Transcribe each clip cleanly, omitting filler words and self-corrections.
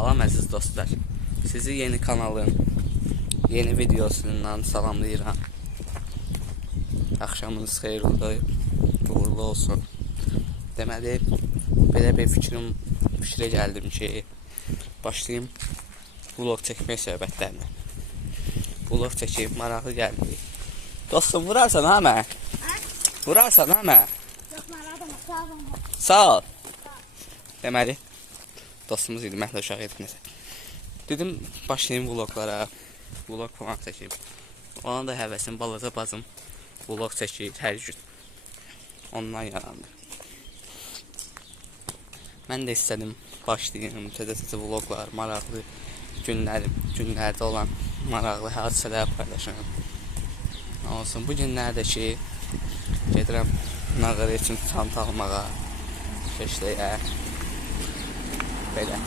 Salam əziz dostlar. Sizi yeni kanalın, yeni videosundan salamlayıram. Axşamınız xeyirli, uğurlu olsun. Deməli, belə bir fikrə gəldim ki, başlayayım vlog çəkmək söhbətlərini. Vlog çəkib, maraqlı gəldi. Dostum, vurarsan ha mən? Vurarsan ha mən? Sağ ol. Deməli, dostumuz idi, məhlə uşağı edib nəsə. Dedim, başlayayım vloglara, vlog falan çəkib. Ona da həvəsim, balaca bazım vlog çəkir hər gün. Ondan yarandı. Mən də istədim, başlayayım, təzə vloglar, maraqlı günlərdə olan maraqlı hadisələr paylaşırım. Olsun, bu günlərdə ki, gedirəm nağarı üçün çanta almağa, keşləyə, belə.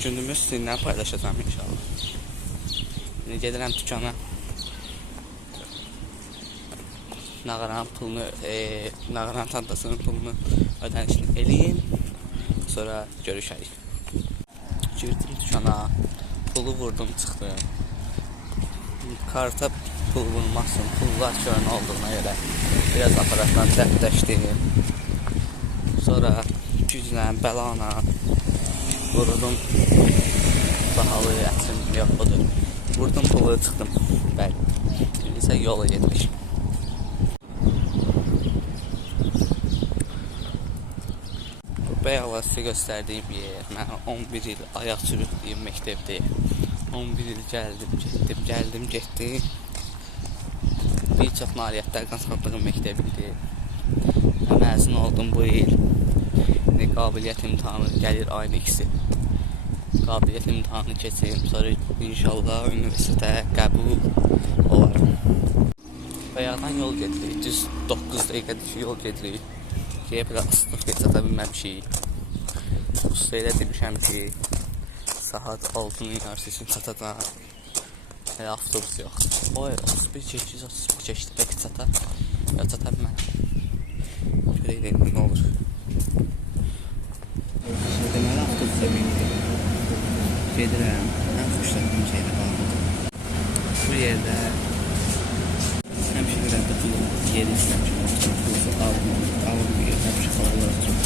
Günümüz sizinlə paylaşacağım inşallah. Şimdi gedirəm dükana. Nağaranın çantasının pulunu ödənişini eləyim. Sonra görüşərik. Girdim dükana. Pulu vurdum, çıxdım. Karta pul vurmasın, pullar körün olduğuna görə biraz aparatdan dərdləşdim. Sonra güclə, bəlana vurdum. Bahalı ətim yox, odur. Vurdum pulu, çıxdım. Bəli. Şimdi isə yola gedirik. Bu bəyələ sizə göstərdiyim yer. Mən 11 il ayaq sürüklüyüm məktəbdəyim. 11 il gəldim, getdim. Bir çox nailiyyətlər qazandığım məktəb idi. Məzun oldum bu il. Qabiliyyət imtahanı gəlir ayın ikisi. Qabiliyyət imtahanı keçirim. Sonra inşallah universitetə qəbul olarım. Bayaqdan yol gedirik. Düz 9 dəqiqədir yol gedirik. Deyə belə asılıq çata bilməmişik. Usta elə demişəm ki, saat 6-nın yarısı üçün çatacaq. Hələ avtobus yox. Oy, 31-231 keçdi. Bəlkə çata. Ya çata bilmərəm. Görək nə olur. Deməli, avtobusa bindim. Gedirəm. Ən xoşladığım şeydə qaldım. Bu yerdə həmişə görəndə pulu yeri istəmişəm. Pulu alım bir həmişə xalalar oturum.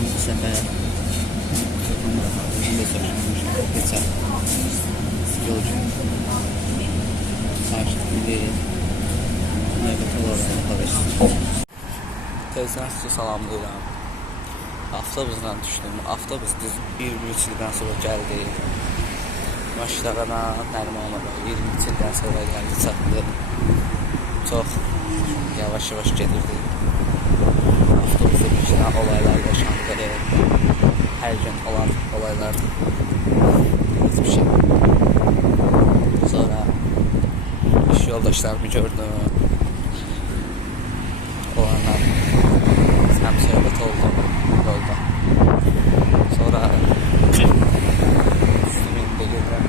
Bu səfər çoxdan rahatım. Bunu da soruşmamışım. Keçər. Yol üçün. Saçlı növbət olaraq aparırsın. Tezdən sizi salamlayıram. Avtobusla düşdüm. Avtobus düz 23 ildən sonra gəldi. Başlarına Nərmanova 23 ildən sonra gəldi, çatdı. Çox yavaş gedirdi. Avtobusun içində olaylar yaşandı. Hər gün olan olaylar. Hiçbir şey. Sonra iş yoldaşlarımı gördüm. Olanlar həm söhbət oldum yolda. Sonra üstümün də gedirəm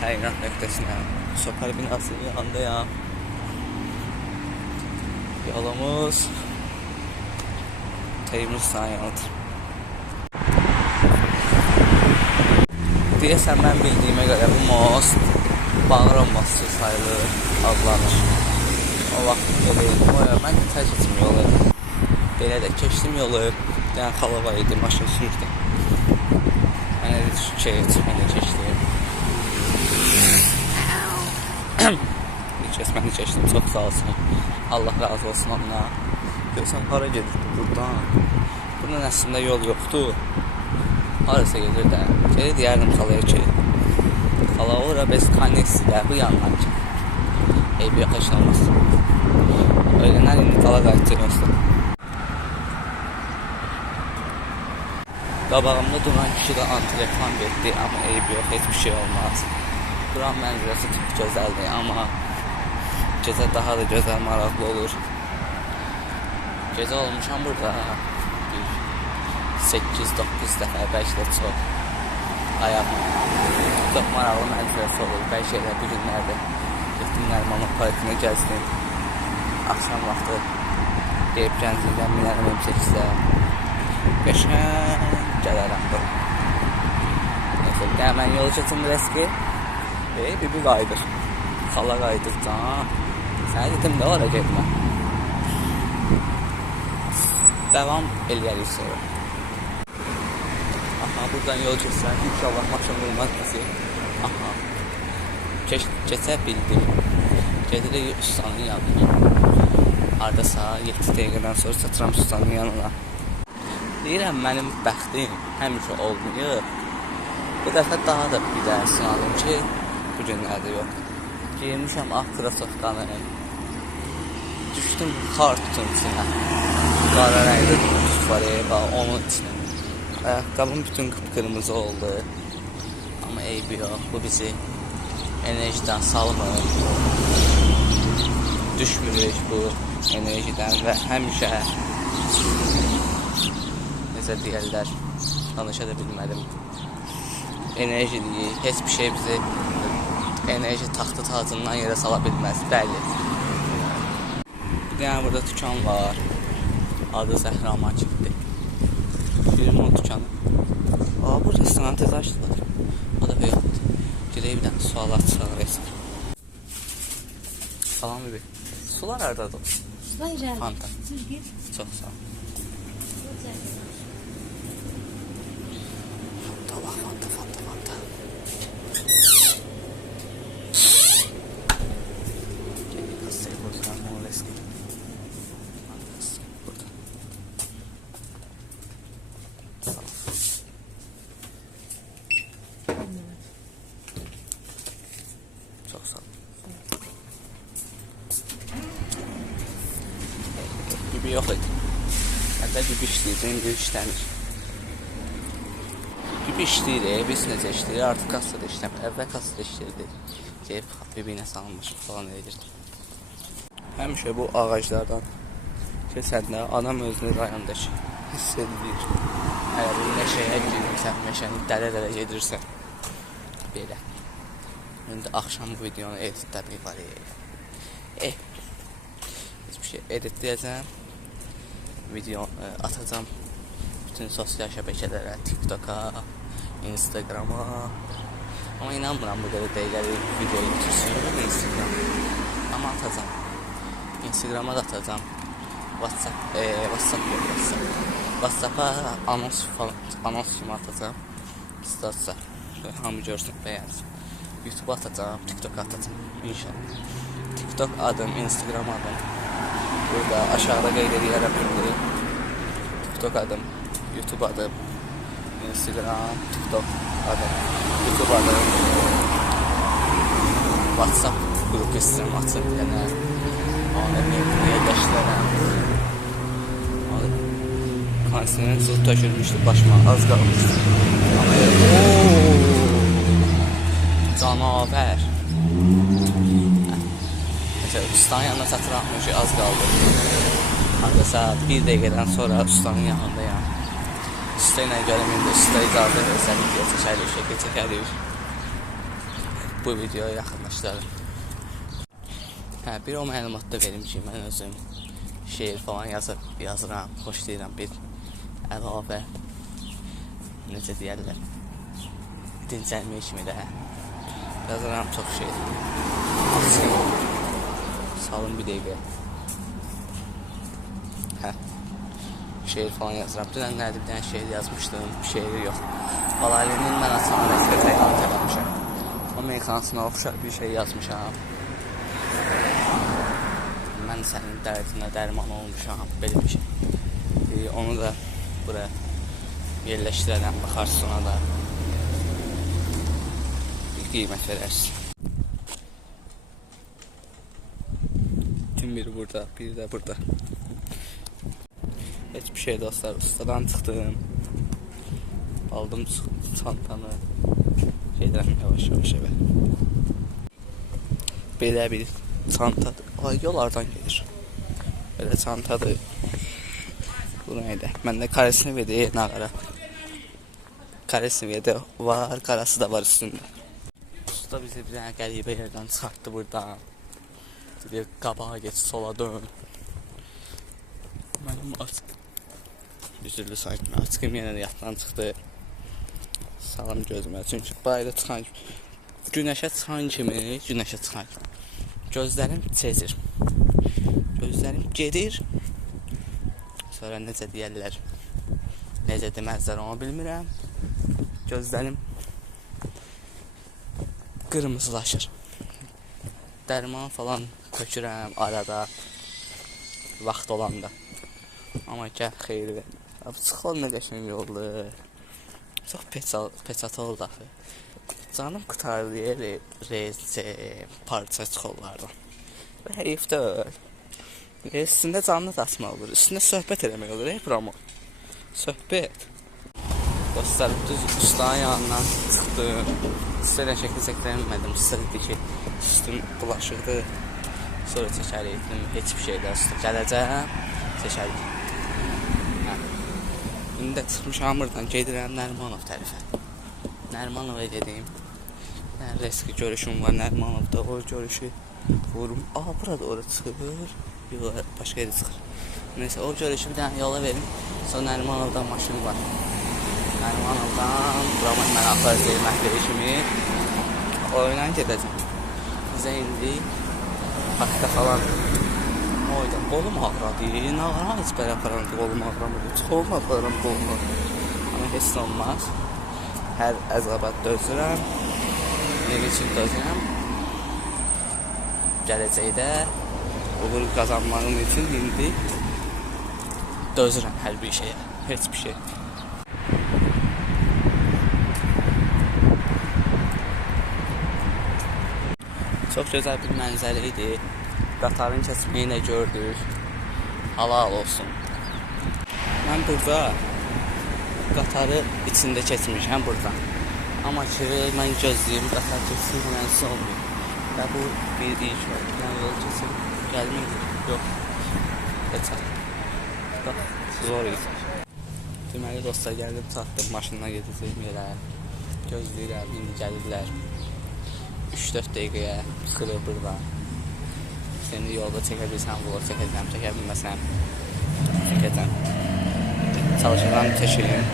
təyinat nöqtəsinə. Sokar binasının yanındayam. Yolumuz Teymur yanıdır. Deyəsən, mən bildiyimə görə bu most Bağıran mostu sayılır, adlanır. O vaxt yolu mən təcrübəm yolu. Belə də keçdim yolu. Yəni xala var idi, maşın sürürdü. Mən də mən də keçdim. Mən də keçdim, çox sağ olsun. Allah razı olsun onunla. Görsən, hara gedirdi buradan? Buradan əslində yol yoxdur. Harasa gedir də. Geri deyərdim xalaya ki, xala ora bez konneksidə, bu yandan ki. Eybi yox, heç olmaz. Öylənər indi qala qayıtacaqsın. Qabağımda duran kişi də antireklam verdi, amma eybi yox, heç bir şey olmaz. Buran mənzirəsi çox gözəldir, amma gecə daha da gözəl, maraqlı olur. Gecə olmuşam burada 8-9 dəfə, bəlkə də çox ayağım. Çox maraqlı mənzirəsi olur, bəlkə də bu günlərdə getdim Nərmanov parkına gəzdim. Axşam vaxtı deyib Gənclikdən minərəm M8-də. Qəşəng gələrəm bura. Neyse, bir dənə mən yol keçim biraz ki. Bibi qayıdır. Xala qayıdır can. Sənə dedim də ora getmə. Devam eləyərik sonra. Aha, buradan yol keçsən, inşallah maşın vurmaz bizi. Aha, keçə bildim. Gedirik ustanın yanına. Hardasa 7 dəqiqədən sonra çatıram ustanın yanına. Deyirəm, mənim bəxtim həmişə olmayıb. Bu dəfə daha da bir dərsin aldım ki, bu günlərdə yox. Giymişəm ağ krasovkanı. Düşdüm kartun içinə. Qara rəngli tut var onun içinə. Ayaqqabım bütün qıpqırmızı oldu. Amma eybi yox, bu bizi enerjiden salmır. Düşmürük bu enerjiden və həmişə necə deyərlər, danışa da bilmədim. Enerji deyil, heç bir şey bizi enerji taxtı tacından yerə sala bilməz, bəli. Bir dənə burada dükan var, adı Zəhra Marketdir. Firmon dükanı. Bu restoran tez açdılar. O da yoxdur. Gedək bir dənə sual açsaq resim. Salam bibi. Sular haradadır? Sular irəli. Fanta. Çox sağ ol. Fanta. Gelin kasaya buradan mor eski. Burada. Çok sağ ol. Bibi yok idi. Ben de bibi işleyeceğim, bir işlenir. Bibi işləyir, biz necə işləyir, artıq kassada işləmir. Əvvəl kassada işləyirdi. Bibi ilə salınmışıq falan edirdi. Həmişə bu ağaclardan keçəndə adam özünü rayondakı hiss edilir. Əgər bir meşəyə girmirsən, meşəni dələ gedirsən. Belə. İndi axşam bu videonu editləmək var. Hiçbir şey editləyəcəm. Video atacağım. Bütün sosial şəbəkələrə, TikTok'a, Instagram'a. Ama inanmıram bu qədər dəqiqəli videoyu bitirsin Instagram. Amma atacağım. Instagram'a da atacağım. WhatsApp'a anons kimi atacağım. İstəsə hamı görsün, bəyənsin. YouTube'a atacağım, TikTok'a atacağım inşallah. TikTok adım, Instagram adım. Burada aşağıda qeyd edərəm indi. TikTok adım, YouTube adım, Instagram, TikTok adım, YouTube adım. WhatsApp qrupu istəyirəm açın deyənə. Onu yerləşdirərəm. Konsinent zırt tökülmüşdü başıma, az qalmışdı. Canavar. Mesela ustanın yanına çatıramış ki az kaldı. Hardasa bir dəqiqədən sonra ustanın yanındayım. Usta ilə görəməyim də usta icazə versə video çəkərik, şəkil çəkərik. Bu videoya yaxınlaşdırırım. Bir o məlumatda verim ki, mən özüm şeir falan yazıram, xoşlayıram bir əlavə. Necə deyərlər? Dincəlmək kimi də yazıram çox şey. Salın bir dəqiqə. Şeir falan yazıram. Dünənlərdə bir dənə şeir yazmışdım, şeiri yox. Balalinin mən açan rəsvətə yazmışam. O meyxanasına oxşar bir şey yazmışam. Mən sənin dərdinə dərman olmuşam, belə bir şey. Onu da buraya yerləşdirərəm, baxarsın ona da. Bir qiymət verərsin. Biri burada, biri de burada. Hiçbir şey dostlar, ustadan çıktım. Aldım çantanı. Şeyden yavaş eve. Belə bir çantadır. Yollardan gelir. Böyle çantadır. Bu neydi? Məndə karesini verdi nağara. Karesini verdi var, karası da var üstünde. Usta bizi bir tane qəribə yerden çıxartdı buradan. Bir qabağa geç, sola dön. Mənim üzürlü sanki açqım yenə də yatdan çıxdı. Salım gözümə. Çünki bayıra çıxan günəşə çıxan kimi gözlərim çezir. Gözlərim gedir. Sonra necə deyərlər? Necə deməzlər onu bilmirəm. Gözlərim qırmızılaşır. Dərman falan tökürəm arada vaxt olanda. Amma gəl xeyri. Psixol nə qəşəng yoldur. Çox peçat oldu axı. Canım qurtardı parça çıxollardan. Və heyif deyil. Üstündə canlı açmaq olur. Üstündə söhbət eləmək olur. Promo. Söhbət. Dostlarım düz ustanın yanından çıxdım. Üstədən şəkil çəkdirəmədim. Usta dedi ki, üstüm bulaşıqdı. Sonra çəkərəydim. Heç bir şeydən usta gələcəm. Çəkərəydim. İndi də çıxmışam buradan, gedirəm Nərimanov tərəfə. Nərimanova gedim. Reski görüşüm var Nərimanovda, o görüşü vurum. Burada ora çıxır. Yola başqa yerə çıxır. Neyse, o görüşü bir dənə yola verim. Sonra Nərimanovdan maşın var. Nərimanovdan buramı mən aparacağım məhvəli kimi. Oyuna gedəcəm. Bizə indi parkda falan. Oyda qolum ağradı. Nağıran heç belə aparandı qolum ağramır. Çıxolma aparam qolum ağramır. Amma heç olmaz. Hər əzabat dözürəm. Ne üçün dözürəm? Gələcəkdə uğur qazanmağım üçün indi dözürəm hər bir şeyə. Heç bir şey. Çox gözəl bir mənzərə idi. Qatarın keçməyini də gördük. Halal olsun. Mən burada qatarı içində keçmişəm buradan. Amma ki, mən gözləyim, qatar keçsin, mənsiz olmayım. Və bu bir iş var. Yəni yol keçim, gəlmək yox. Keçər. Bax, zor idi. Deməli, dostlar, gəldim, çatdım, maşınla gedəcəyim yerə. Gözləyirəm, indi gəlirlər. 3-4 dəqiqəyə çıxırıq buradan. Şimdi yolda çəkə bilsəm, vlog çəkəcəm, çəkə bilməsəm, çəkəcəm. Çalışacağım, çəkeyim.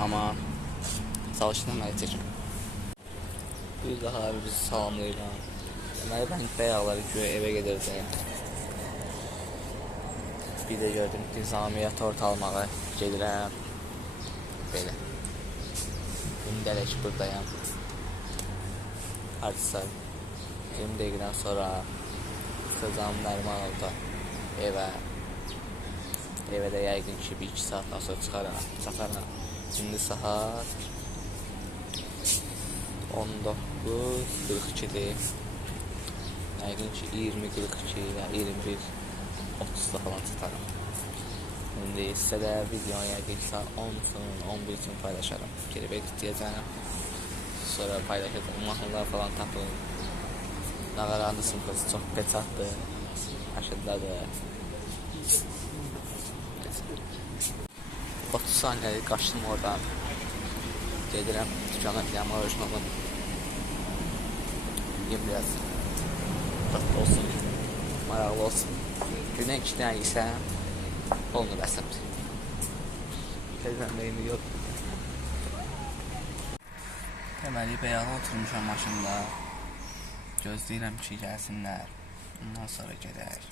Amma çalışacağım, çəkeyim. Bir daha abi bizi salamlayıram. Deməli, mən bəyaqları güya evə gedirdim. Bir də gördüm ki, Nizamiyə tort almağa gedirəm. Belə. İndələ ki, buradayam. Hardasa 20 dəqiqədən sonra çıxacağım Nərimanovda evə. Evə də yəqin ki 1-2 saatdan sonra çıxaram. İndi saat 19:42-dir. Yəqin ki 20:42 ya 21:30-da falan çıxaram. İndi sizə də videonu yəqin ki saat 10-11 üçün paylaşarım. Gelib editləyəcəm. Sonra paylaşacağım. Mahnılar falan tapın. Nağarandı sınıfı çox peçatdır. Aşırıdadır. 30 saniyəlik qaçdım oradan. Gedirəm dükana bir marojna alım. Yiyeyim biraz. Tatlı olsun. Maraqlı olsun. Günə 2 dənə yesəm olmur əsəbdir. Tezdən beyni yox. Deməli, bəyana oturmuşam maşında. Gözləyirəm ki, gəlsinlər. Ondan sonra gedək.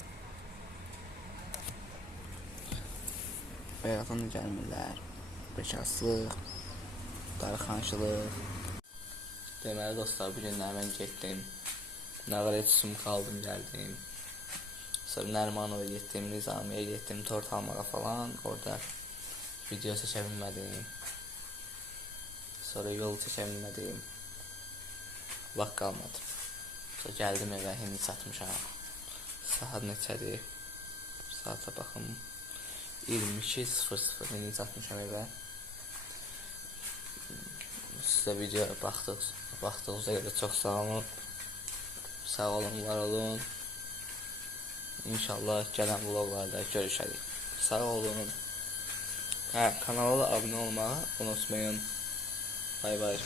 Bəyatan da gəlmirlər. Bekarlıq, darıxançılıq. Deməli, dostlar, bu günlər mən getdim. Nağara tutsun qaldım, gəldim. Sonra Nərimanova getdim, Nizamiyə getdim, tort almağa falan. Orada video çəkə bilmədim. Sonra yol çəkə bilmədim. Vaxt qalmadı. Sonra gəldim evə, indi çatmışam. Saat neçədir? Saata baxım. 22:00, indi çatmışam evə. Sizə videoya baxdığınıza görə çox sağ olun. Sağ olun, var olun. İnşallah gələn vloglarda görüşərik. Sağ olun. Kanala abunə olmağı unutmayın. Bay bay.